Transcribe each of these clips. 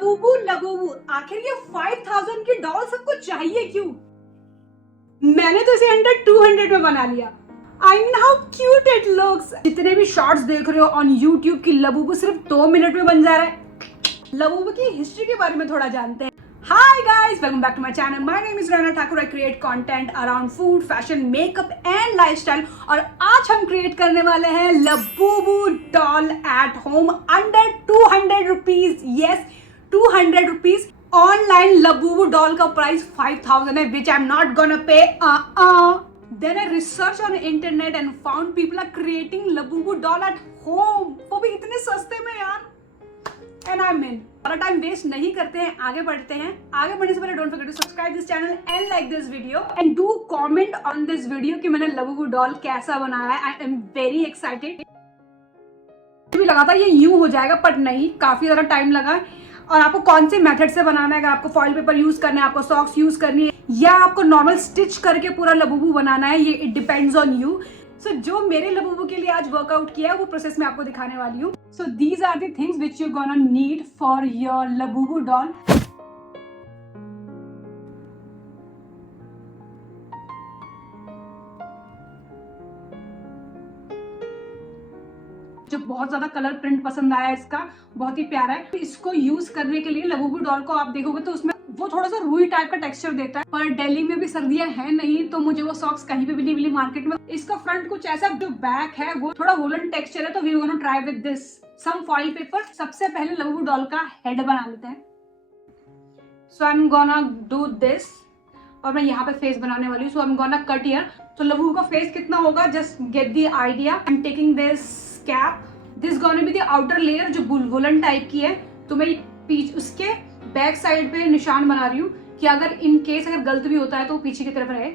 Labubu Labubu, आखिर ये 5000 की डॉल सबको चाहिए क्यों? मैंने तो इसे अंडर 200 में बना लिया। I mean how cute it looks। जितने भी शॉर्ट्स देख रहे हो ऑन YouTube की लबूबू सिर्फ 2 मिनट में बन जा रहा है। लबूबू की हिस्ट्री के बारे में थोड़ा जानते हैं। Hi guys, welcome back to my channel. My name is Raina Thakur. I create content around food, fashion, makeup and lifestyle. और आज हम क्रिएट करने वाले हैं Labubu doll at home under 200 rupees. Yes, 200 rupees. Online Labubu doll का price 5000 है, which I'm not gonna pay. Then I researched on internet and found people are creating Labubu doll at home. वो भी इतने सस्ते में यार। And I'm in. और time waste नहीं करते हैं, आगे बढ़ते हैं। आगे बढ़ने से पहले don't forget to subscribe this channel and like this video and do comment on this video कि मैंने लबूबू डॉल कैसा बनाया है। I am very excited. भी लगा था ये यूं हो जाएगा, बट नहीं, काफी ज्यादा टाइम लगा। और आपको कौन से मेथड से बनाना है, अगर आपको फॉइल पेपर यूज करना है, आपको सॉक्स यूज करनी है, या आपको नॉर्मल स्टिच करके पूरा लबूबू बनाना है, ये इट डिपेंड्स ऑन यू। सो जो मेरे लबूबू के लिए आज वर्कआउट किया है वो प्रोसेस मैं आपको दिखाने वाली हूँ। So these are the things which you gonna need for your Labubu doll. जो बहुत ज्यादा कलर प्रिंट पसंद आया, इसका बहुत ही प्यारा है। इसको यूज करने के लिए लबूबू डॉल को आप देखोगे तो उसमें वो थोड़ा सा रुई टाइप का टेक्सचर देता है, पर दिल्ली में भी सर्दियां है नहीं, तो मुझे वो सॉक्स कहीं पे भी नहीं मिली मार्केट में। इसका फ्रंट कुछ ऐसा, जो बैक है वो थोड़ा वुलन टेक्सचर है, तो we gonna try with this some foil paper. सबसे पहले लबूबू डॉल का हेड बना लेते हैं। So I am gonna do this, और मैं यहाँ पे फेस बनाने वाली हूँ। So I am gonna cut here. तो लबूबू का फेस कितना होगा, just get the idea. I am taking this cap. This gonna be the outer layer जो वुलन टाइप की है। तो मैं पीछे उसके बैक साइड पे निशान बना रही हूँ कि अगर इन केस अगर गलत भी होता है तो पीछे की तरफ रहे।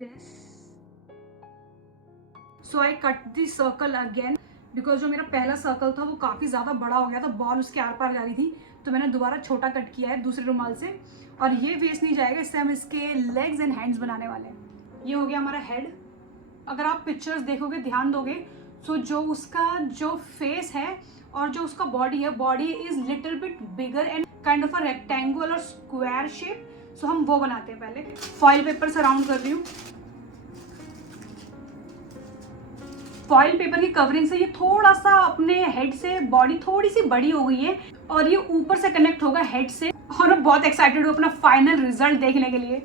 This. So I cut the circle again because जो मेरा पहला सर्कल था वो काफ़ी ज़्यादा बड़ा हो गया था, बॉल उसके आर पार जा रही थी, तो मैंने दोबारा छोटा कट किया है दूसरे रुमाल से। और ये वेस्ट नहीं जाएगा, इससे हम इसके लेग्स एंड हैंड्स बनाने वाले हैं। ये हो गया हमारा हेड। अगर आप पिक्चर्स देखोगे, ध्यान दोगे, सो जो उसका जो फेस है और जो उसका बॉडी है, body is little bit bigger and kind of a rectangle और स्क्वायर शेप। सो हम वो बनाते हैं। पहले फॉइल पेपर से राउंड कर रही हूँ। फॉइल पेपर की कवरिंग से ये थोड़ा सा अपने हेड से बॉडी थोड़ी सी बड़ी हो गई है, और ये ऊपर से कनेक्ट होगा हेड से। और मैं बहुत एक्साइटेड हूँ अपना फाइनल रिजल्ट देखने के लिए।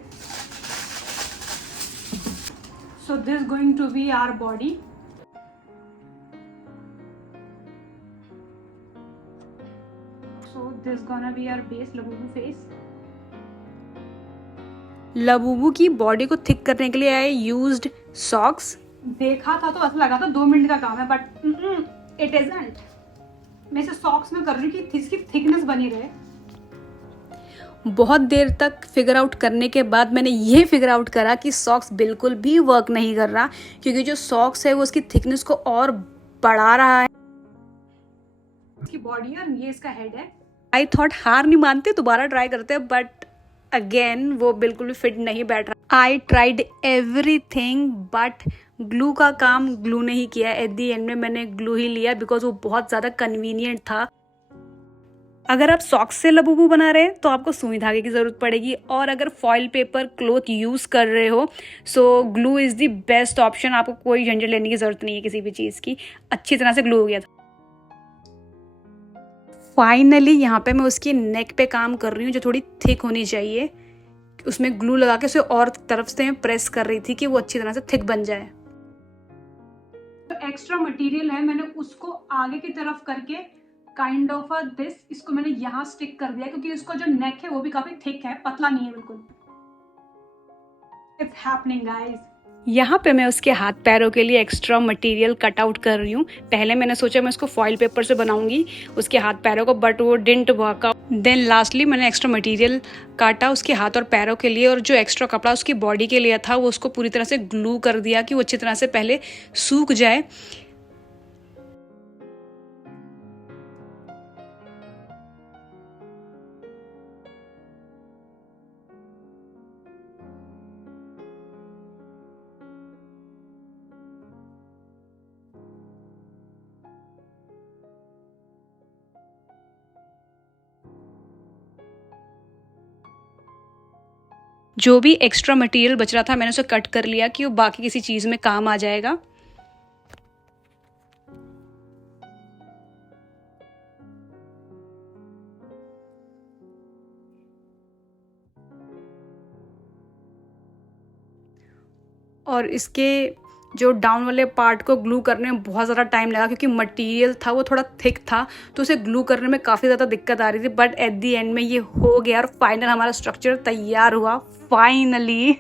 So this going to be our body. So this gonna be our base Labubu face. Labubu की बॉडी को थिक करने के लिए आई यूज्ड सॉक्स। देखा था तो ऐसा लगा था 2 मिनट का काम है, बट इट इजंट। मैं इसे सॉक्स में कर रही हूँ कि इसकी थिकनेस बनी रहे। बहुत देर तक फिगर आउट करने के बाद मैंने ये फिगर आउट करा कि सॉक्स बिल्कुल भी वर्क नहीं कर रहा, क्योंकि जो सॉक्स है वो उसकी थिकनेस को और बढ़ा रहा है। इसकी बॉडी है, ये इसका हेड है। आई थॉट हार नहीं मानते, दोबारा ट्राई करते हैं, बट अगेन वो बिल्कुल भी फिट नहीं बैठ रहा। I tried everything, but glue का काम ग्लू नहीं किया। एट दी एंड में मैंने ग्लू ही लिया, बिकॉज वो बहुत ज़्यादा कन्वीनियंट था। अगर आप सॉक्स से लबूबू बना रहे हैं तो आपको सुई धागे की ज़रूरत पड़ेगी, और अगर फॉइल पेपर क्लॉथ यूज़ कर रहे हो so glue is the best option. आपको कोई झंझट लेने की ज़रूरत नहीं है किसी भी चीज़ की। अच्छी तरह से ग्लू हो गया था। फाइनली यहाँ पे मैं उसकी नेक पे काम कर रही हूँ, जो थोड़ी थिक होनी चाहिए। उसमें ग्लू लगा के उसे और तरफ से मैं प्रेस कर रही थी कि वो अच्छी तरह से थिक बन जाए। जो एक्स्ट्रा मटेरियल है मैंने उसको आगे की तरफ करके काइंड ऑफ दिस, इसको मैंने यहाँ स्टिक कर दिया, क्योंकि इसका जो नेक है वो भी काफी थिक है, पतला नहीं है बिल्कुल। It's happening guys. यहाँ पे मैं उसके हाथ पैरों के लिए एक्स्ट्रा मटेरियल कट आउट कर रही हूँ। पहले मैंने सोचा मैं उसको फॉइल पेपर से बनाऊंगी उसके हाथ पैरों को, बट वो didn't work out. Then lastly मैंने एक्स्ट्रा मटेरियल काटा उसके हाथ और पैरों के लिए, और जो एक्स्ट्रा कपड़ा उसकी बॉडी के लिए था वो उसको पूरी तरह से ग्लू कर दिया कि वो अच्छी तरह से पहले सूख जाए। जो भी एक्स्ट्रा मटेरियल बच रहा था मैंने उसे कट कर लिया कि वो बाकी किसी चीज़ में काम आ जाएगा। और इसके जो डाउन वाले पार्ट को ग्लू करने में बहुत ज़्यादा टाइम लगा क्योंकि मटेरियल था वो थोड़ा थिक था, तो उसे ग्लू करने में काफ़ी ज़्यादा दिक्कत आ रही थी। बट एट दी एंड में ये हो गया और फाइनल हमारा स्ट्रक्चर तैयार हुआ फाइनली।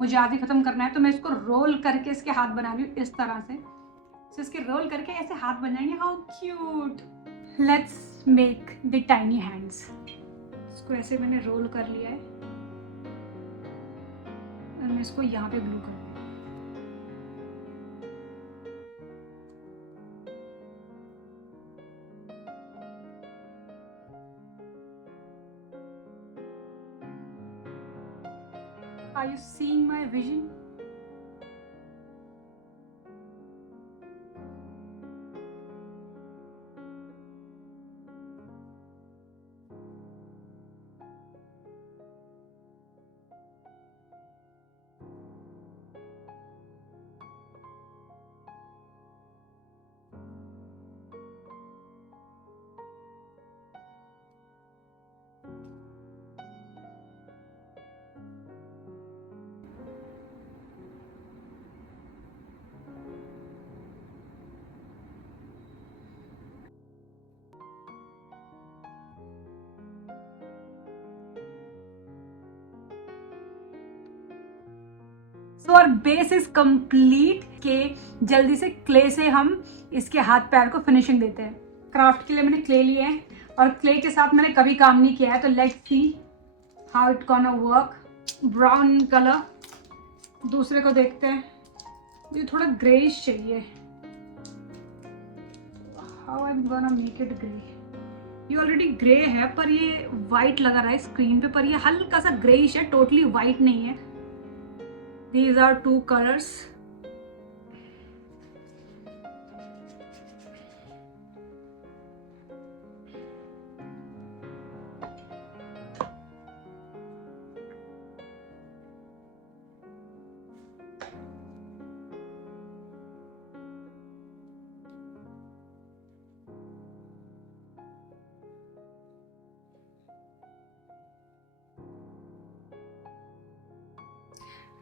मुझे आधी खत्म करना है तो मैं इसको रोल करके इसके हाथ बना रही हूँ इस तरह से। तो इसके रोल करके ऐसे हाथ बन जाएंगे। How cute. Let's make the tiny hands. इसको ऐसे मैंने रोल कर लिया है और मैं इसको यहाँ पे ग्लू कर दूँ। Are you seeing my vision? So our base is complete के जल्दी से क्ले से हम इसके हाथ पैर को फिनिशिंग देते हैं। क्राफ्ट के लिए मैंने क्ले लिए हैं और क्ले के साथ मैंने कभी काम नहीं किया है, तो let's see how it gonna work. Brown colour, दूसरे को देखते हैं। मुझे थोड़ा ग्रेइश चाहिए। How I am gonna make it grey. ये ऑलरेडी ग्रे है पर ये वाइट लगा रहा है स्क्रीन पे, पर ये हल्का सा ग्रेइश है, टोटली वाइट नहीं है। These are two colors.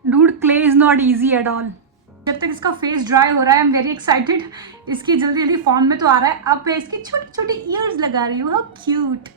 Dude, clay is not easy at all. जब तक इसका फेस ड्राई हो रहा है, आई एम वेरी एक्साइटेड। इसकी जल्दी जल्दी फॉर्म में तो आ रहा है। अब मैं इसकी छोटी छोटी ईयर्स लगा रही हूँ। How cute.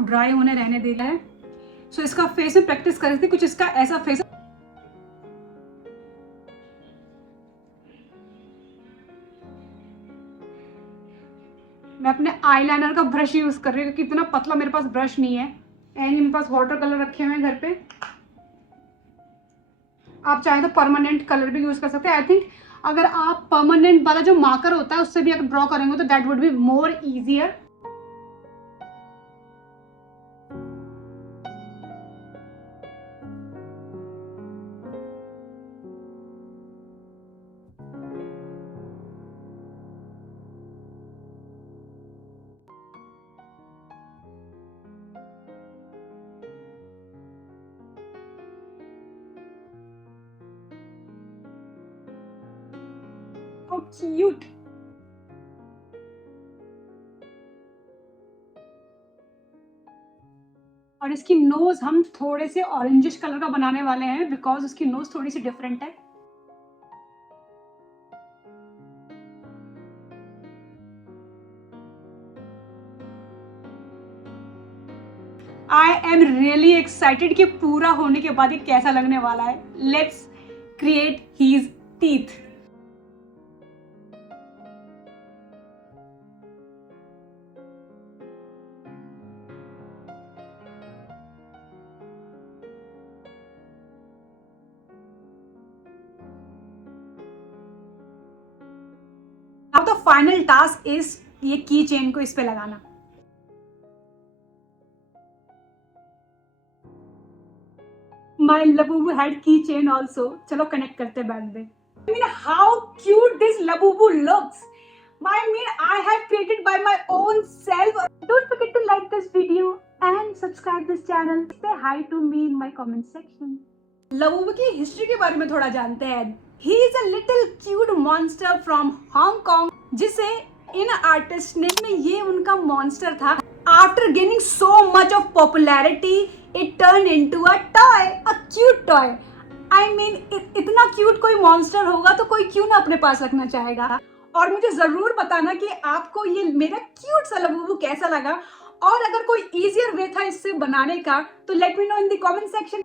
ड्राई होने रहने दिया है। सो इसका फेस में प्रैक्टिस कर रही थी, कुछ इसका ऐसा फेस। मैं अपने आईलाइनर का ब्रश यूज कर रही हूँ क्योंकि इतना पतला मेरे पास ब्रश नहीं है, एंड मेरे पास वाटर कलर रखे हुए हैं घर पे। आप चाहें तो परमानेंट कलर भी यूज कर सकते हैं। आई थिंक अगर आप परमानेंट वाला जो मार्कर होता है उससे भी अगर ड्रॉ करेंगे तो that would be more easier. How cute! और इसकी नोज हम थोड़े से ऑरेंजिश कलर का बनाने वाले हैं बिकॉज उसकी नोज थोड़ी सी डिफरेंट है। आई एम रियली एक्साइटेड कि पूरा होने के बाद ये कैसा लगने वाला है। Let's create his teeth. अब द फाइनल टास्क इज ये की चेन को इस पे लगाना। My Labubu had keychain also. चलो कनेक्ट करते बैठ दे। I mean how cute this Labubu looks. I mean I have created by my own self. Don't forget to like this video and subscribe this channel. Say hi to me in my comment section. Labubu की history के बारे में थोड़ा जानते हैं। He is a little cute monster from Hong Kong, जिसे इन artist ने ये उनका मॉन्स्टर था। After gaining so much of popularity, it turned into a toy, a cute toy. I mean, इतना क्यूट कोई मॉन्स्टर होगा तो कोई क्यों ना अपने पास रखना चाहेगा। और मुझे जरूर बताना कि आपको ये मेरा क्यूट सा लबूबू कैसा लगा, और अगर कोई इजियर वे था इससे बनाने का तो let me know in the comment section.